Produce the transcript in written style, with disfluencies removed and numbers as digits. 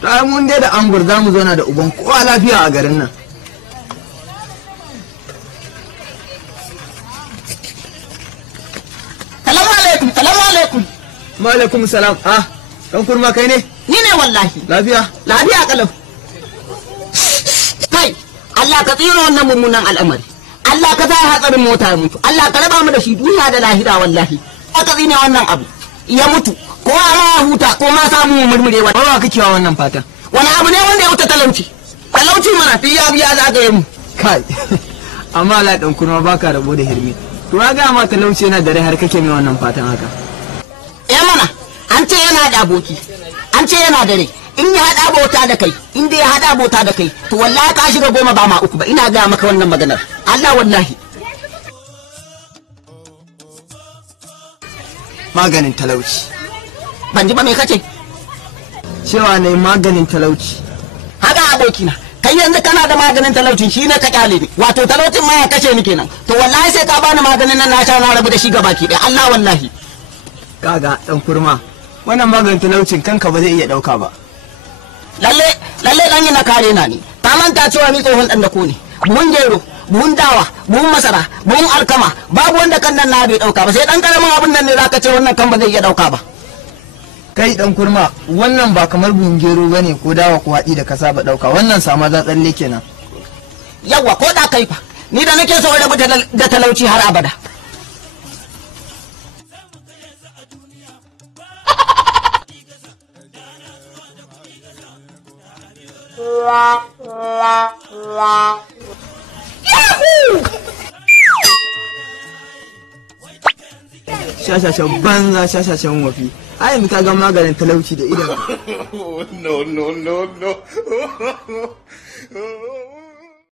Ta mun dai da angur za mu zauna da uban kowa lafiya a garin nan. Salamu alaikum, salamu alaikum. Wa alaikum salam. Ah, dan kurma kai ne? Ni ne wallahi. Lafiya? Lafiya kalau. Kai, Allah ka tsira wannan mummunan al'amari. Allah ka sa hatsarin mota ya mutu. Allah ka raba mu da shi duniya da lahira wallahi. Aka tsine wannan abu. Ya mutu. Ko ma huta ko ma samu murmurewa. Bawa kake wa wannan fatan? Wani abu ne wanda ya wuce talauci. Talauci mana fi ya biya zagaye mu. Kai. Amma Allah dan kurma baka rabo da hirmi. To ga ma talauci yana da rai har kake mai wannan fatan haka. Mana an ce yana da aboki. An ce yana da rai. In ya hada bauta da kai, in dai ya hada bauta da kai, to wallahi ka shiga goma ba ma uku ba. Ina ga maka wannan maganar. Allah wallahi. Maganin talauci. Ban ji ba me kace? Cewa ne maganin talauci. Haka abokina. Kai yanzu kana da maganin talaucin shi ne ka kyale ni. Wato talaucin ma ya kace ni kenan. To wallahi sai ka bani maganin nan na sha na rabu da shi gabaki ɗaya. Allah wallahi. Kaga dan kurma. Wannan maganin talaucin kanka ba zai iya dauka ba. Lalle dan yana kare na ni. Ta manta cewa ni tsohon dan da ko ne. Buhun gero, buhun dawa, buhun masara, buhun alkama, babu wanda kan nan na bai dauka ba. Sai dan karamin abun nan ne zaka ce wannan kan ba zai iya dauka ba. Kai dan kurma, wannan ba kamar buhun gero bane ko dawa ko haɗi da ka saba dauka. Wannan sama za tsalle kenan. Yawwa ko da kai fa. Ni da nake so rabu da talauci har abada. Shashashan banza shashashan wafi. Ai mu ka ga maganin talauci da idan. No.